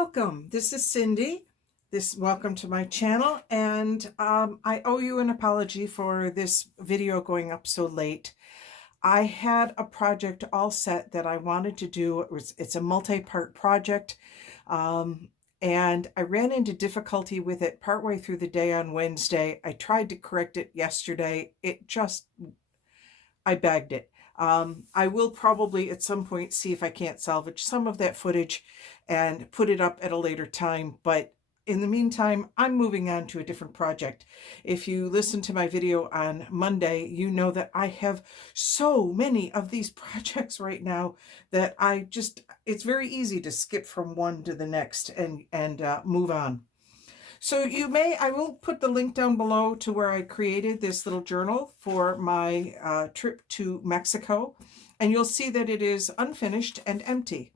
Welcome. This is Cindy. Welcome to my channel, and I owe you an apology for this video going up so late. I had a project all set that I wanted to do. It's a multi-part project, and I ran into difficulty with it partway through the day on Wednesday. I tried to correct it yesterday. I bagged it. I will probably at some point see if I can't salvage some of that footage and put it up at a later time. But in the meantime, I'm moving on to a different project. If you listen to my video on Monday, you know that I have so many of these projects right now that it's very easy to skip from one to the next and move on. So I will put the link down below to where I created this little journal for my trip to Mexico. And you'll see that it is unfinished and empty.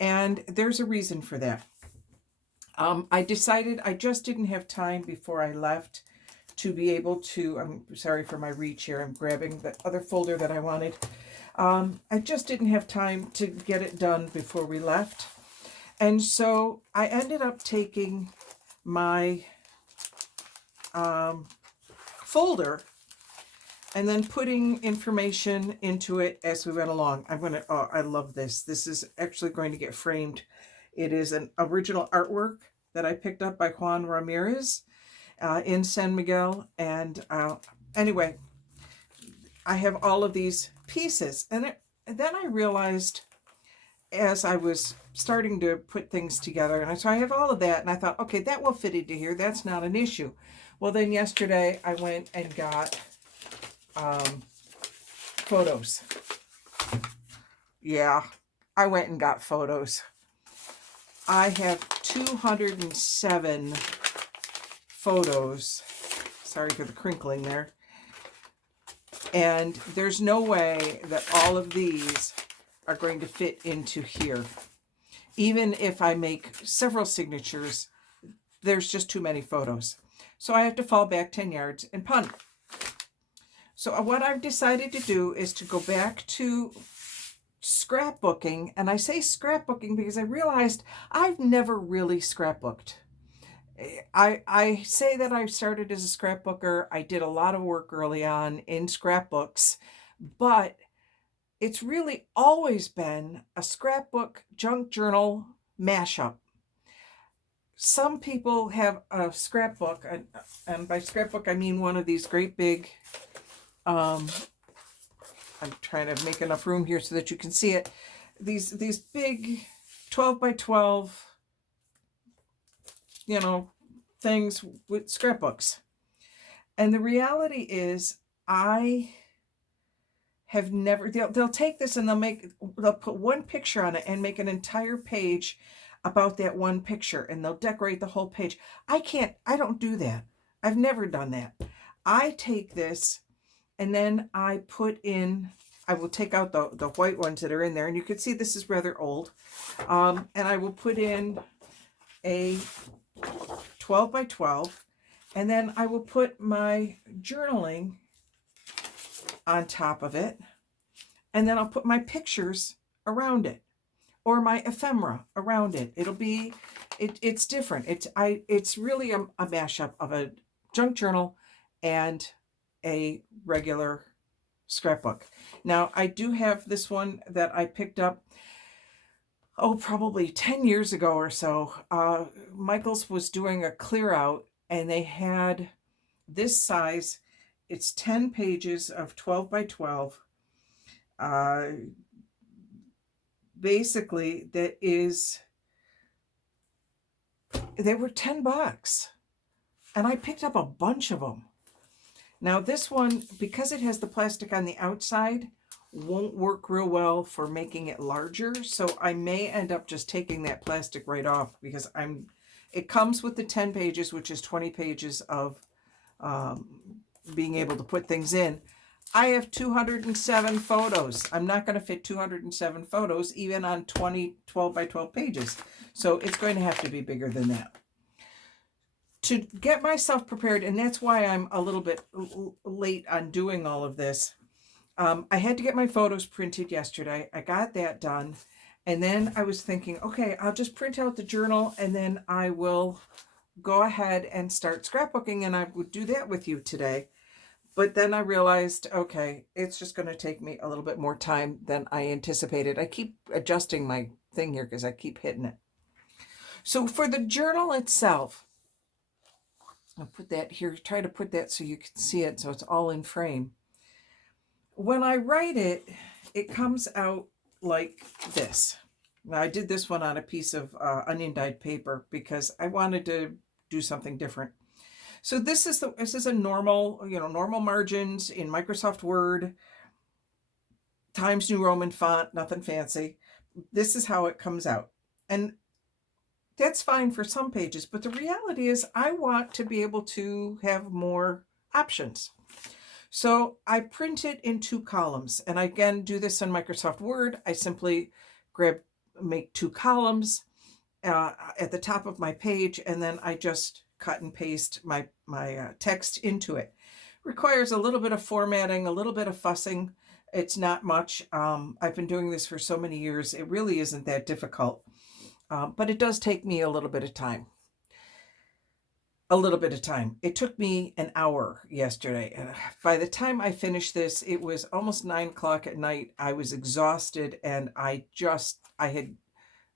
And there's a reason for that. I decided I just didn't have time before I left to be able to, I'm sorry for my reach here, I'm grabbing the other folder that I wanted. I just didn't have time to get it done before we left. And so I ended up taking my folder and then putting information into it as we went along. I love this. This is actually going to get framed. It is an original artwork that I picked up by Juan Ramirez in San Miguel. And anyway, I have all of these pieces. And then I realized as I was starting to put things together, and so I have all of that, and I thought, okay, that will fit into here. That's not an issue. Well, then yesterday I went and got photos. Yeah, I went and got photos. I have 207 photos. Sorry for the crinkling there. And there's no way that all of these are going to fit into here. Even if I make several signatures, there's just too many photos. So I have to fall back 10 yards and punt. So what I've decided to do is to go back to scrapbooking. And I say scrapbooking because I realized I've never really scrapbooked. I say that I started as a scrapbooker. I did a lot of work early on in scrapbooks, but it's really always been a scrapbook, junk journal mashup. Some people have a scrapbook, and by scrapbook I mean one of these great big, I'm trying to make enough room here so that you can see it, these big 12 by 12, things with scrapbooks. And the reality is I have never, they'll take this and they'll put one picture on it and make an entire page about that one picture, and they'll decorate the whole page. I don't do that. I've never done that. I take this and then I will take out the white ones that are in there, and you can see this is rather old. And I will put in a 12 by 12, and then I will put my journaling on top of it, and then I'll put my pictures around it, or my ephemera around it. It's different. It's really a mashup of a junk journal and a regular scrapbook. Now I do have this one that I picked up, probably 10 years ago or so. Michael's was doing a clear out, and they had this size. It's 10 pages of 12 by 12. Basically, they were $10. And I picked up a bunch of them. Now this one, because it has the plastic on the outside, won't work real well for making it larger. So I may end up just taking that plastic right off, because it comes with the 10 pages, which is 20 pages of being able to put things in. I have 207 photos. I'm not going to fit 207 photos even on 12 by 12 pages. So it's going to have to be bigger than that. To get myself prepared, and that's why I'm a little bit late on doing all of this, I had to get my photos printed yesterday. I got that done. And then I was thinking, okay, I'll just print out the journal and then I will go ahead and start scrapbooking, and I would do that with you today. But then I realized, okay, it's just going to take me a little bit more time than I anticipated. I keep adjusting my thing here because I keep hitting it. So for the journal itself, I'll put that here, try to put that so you can see it so it's all in frame. When I write it, it comes out like this. Now, I did this one on a piece of onion dyed paper because I wanted to do something different. So this is a normal, normal margins in Microsoft Word, Times New Roman font, nothing fancy. This is how it comes out. And that's fine for some pages, but the reality is I want to be able to have more options. So I print it in 2 columns, and I again do this in Microsoft Word. I simply make 2 columns at the top of my page, and then I just cut and paste my text into it. Requires a little bit of formatting, a little bit of fussing. It's not much. I've been doing this for so many years. It really isn't that difficult, but it does take me a little bit of time. It took me an hour yesterday. And by the time I finished this, it was almost 9 o'clock at night. I was exhausted, and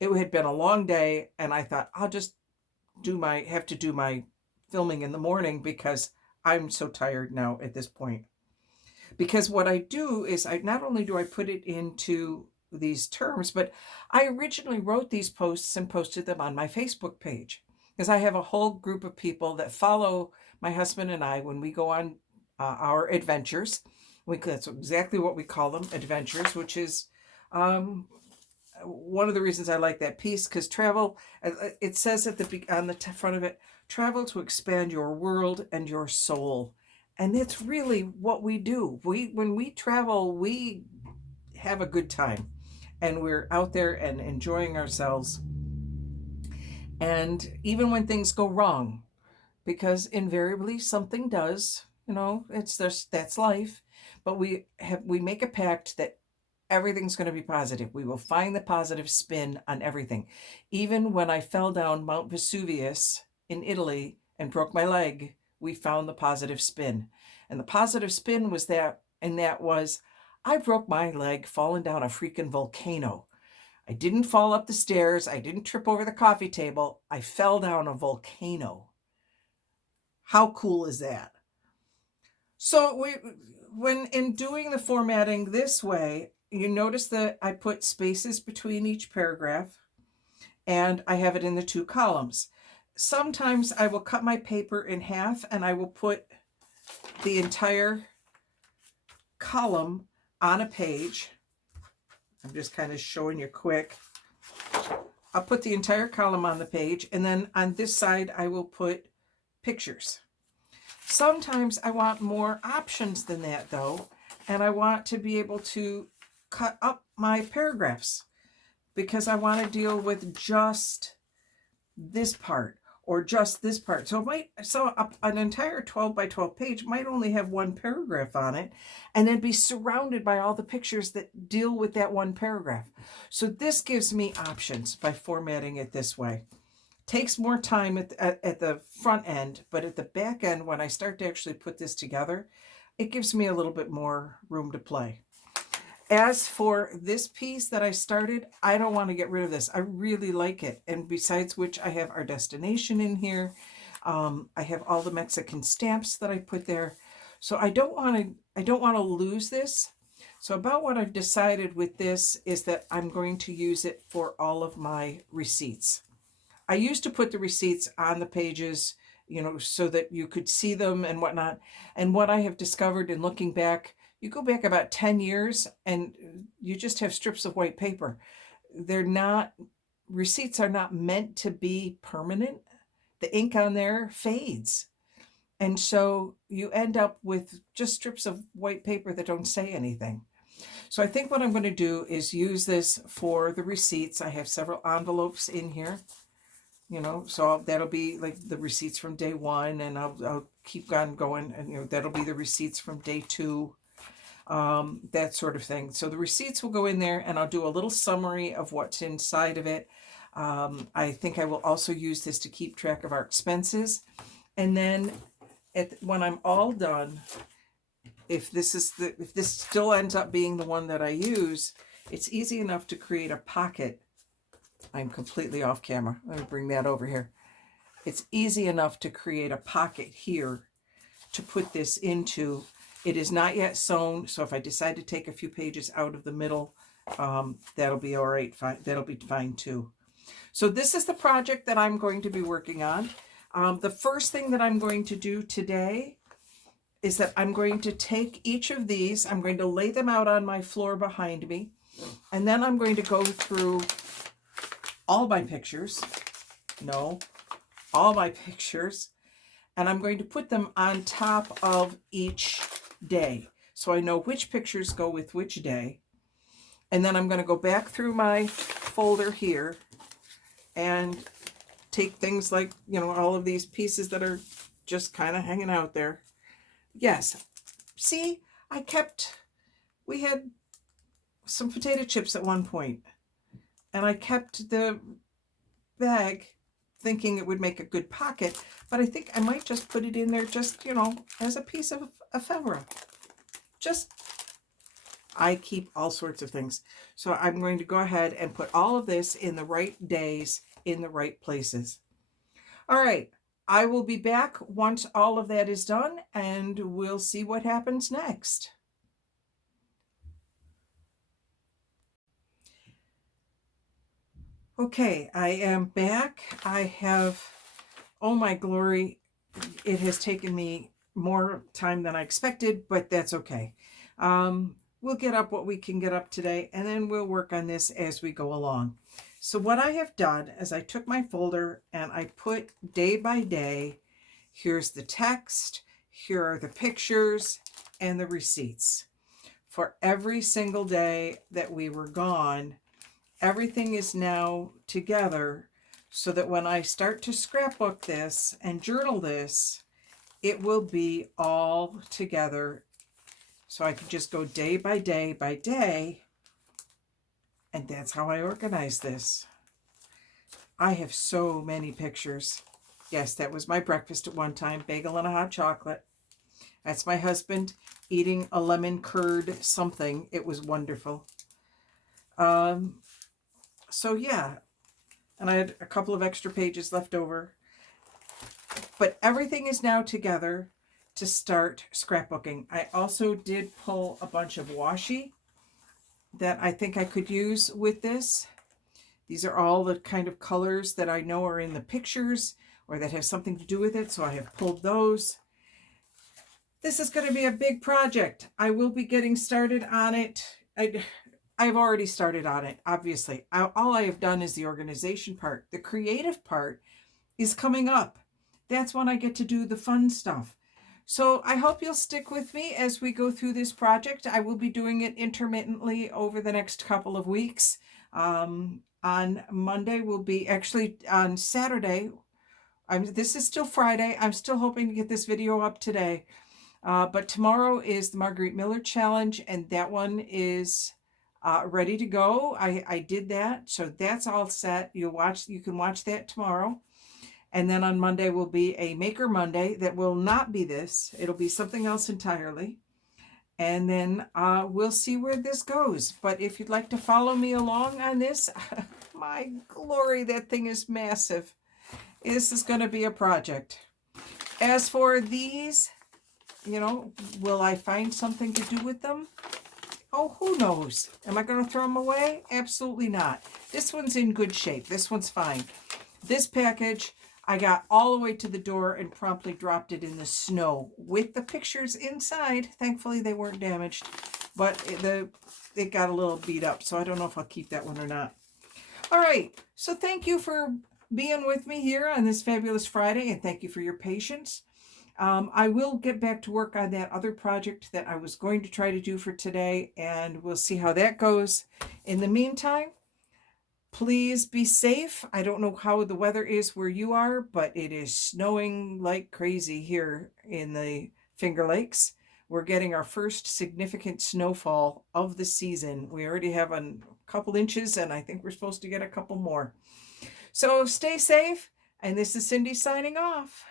it had been a long day, and I thought I'll just have to do my filming in the morning because I'm so tired now at this point. Because what I do is not only do I put it into these terms, but I originally wrote these posts and posted them on my Facebook page because I have a whole group of people that follow my husband and I when we go on our adventures. That's exactly what we call them, adventures, which is one of the reasons I like that piece, because travel, it says on the front of it, travel to expand your world and your soul. And that's really what we do. When we travel, we have a good time, and we're out there and enjoying ourselves. And even when things go wrong, because invariably something does, that's life. But we make a pact that everything's going to be positive. We will find the positive spin on everything. Even when I fell down Mount Vesuvius in Italy and broke my leg, we found the positive spin. And the positive spin was I broke my leg falling down a freaking volcano. I didn't fall up the stairs. I didn't trip over the coffee table. I fell down a volcano. How cool is that? So when in doing the formatting this way, you notice that I put spaces between each paragraph, and I have it in the 2 columns. Sometimes I will cut my paper in half and I will put the entire column on a page. I'm just kind of showing you quick. I'll put the entire column on the page, and then on this side I will put pictures. Sometimes I want more options than that though, and I want to be able to cut up my paragraphs because I want to deal with just this part or just this part. So an entire 12 by 12 page might only have 1 paragraph on it, and then be surrounded by all the pictures that deal with that 1 paragraph. So this gives me options by formatting it this way. Takes more time at the front end, but at the back end, when I start to actually put this together, it gives me a little bit more room to play. As for this piece that I started, I don't want to get rid of this. I really like it. And besides which, I have our destination in here. I have all the Mexican stamps that I put there. So I don't want to lose this. So about what I've decided with this is that I'm going to use it for all of my receipts. I used to put the receipts on the pages, so that you could see them and whatnot. And what I have discovered in looking back, you go back about 10 years and you just have strips of white paper. Receipts are not meant to be permanent. The ink on there fades. And so you end up with just strips of white paper that don't say anything. So I think what I'm going to do is use this for the receipts. I have several envelopes in here. So that'll be like the receipts from day 1, and I'll keep on going, and that'll be the receipts from day 2. that sort of thing. So the receipts will go in there, and I'll do a little summary of what's inside of it. I think I will also use this to keep track of our expenses. And then when I'm all done, if this still ends up being the one that I use, it's easy enough to create a pocket. I'm completely off camera. Let me bring that over here. It's easy enough to create a pocket here to put this into. It is not yet sewn, so if I decide to take a few pages out of the middle, that'll be all right. Fine. That'll be fine too. So this is the project that I'm going to be working on. The first thing that I'm going to do today is that I'm going to take each of these, I'm going to lay them out on my floor behind me, and then I'm going to go through all my pictures, all my pictures, and I'm going to put them on top of each day, so I know which pictures go with which day. And then I'm going to go back through my folder here and take things like, all of these pieces that are just kind of hanging out there. Yes, see, we had some potato chips at one point, and I kept the bag thinking it would make a good pocket, but I think I might just put it in there just, as a piece of ephemera. I keep all sorts of things. So I'm going to go ahead and put all of this in the right days, in the right places. All right, I will be back once all of that is done, and we'll see what happens next. Okay, I am back. I have, oh my glory, it has taken me more time than I expected, but that's okay. We'll get up what we can get up today, and then we'll work on this as we go along. So what I have done is I took my folder and I put day by day, here's the text, here are the pictures and the receipts. For every single day that we were gone, everything is now together so that when I start to scrapbook this and journal this, it will be all together. So I can just go day by day by day, and that's how I organize this. I have so many pictures. Yes, that was my breakfast at one time, bagel and a hot chocolate. That's my husband eating a lemon curd something. It was wonderful. So yeah, and I had a couple of extra pages left over. But everything is now together to start scrapbooking. I also did pull a bunch of washi that I think I could use with this. These are all the kind of colors that I know are in the pictures or that have something to do with it, so I have pulled those. This is going to be a big project. I will be getting started on it. I've already started on it, obviously. All I have done is the organization part. The creative part is coming up. That's when I get to do the fun stuff. So I hope you'll stick with me as we go through this project. I will be doing it intermittently over the next couple of weeks. On Monday will be, actually on Saturday, this is still Friday. I'm still hoping to get this video up today. But tomorrow is the Marguerite Miller Challenge, and that one is ready to go. I did that, so that's all set. You can watch that tomorrow. And then on Monday will be a Maker Monday that will not be this. It'll be something else entirely. And then we'll see where this goes. But if you'd like to follow me along on this, my glory, that thing is massive. This is going to be a project. As for these, will I find something to do with them? Oh, who knows? Am I going to throw them away? Absolutely not. This one's in good shape. This one's fine. This package, I got all the way to the door and promptly dropped it in the snow with the pictures inside. Thankfully, they weren't damaged, but it got a little beat up, so I don't know if I'll keep that one or not. All right, so thank you for being with me here on this fabulous Friday, and thank you for your patience. I will get back to work on that other project that I was going to try to do for today, and we'll see how that goes. In the meantime, please be safe. I don't know how the weather is where you are, but it is snowing like crazy here in the Finger Lakes. we're getting our first significant snowfall of the season. We already have a couple inches, and I think we're supposed to get a couple more. So stay safe, and this is Cindy signing off.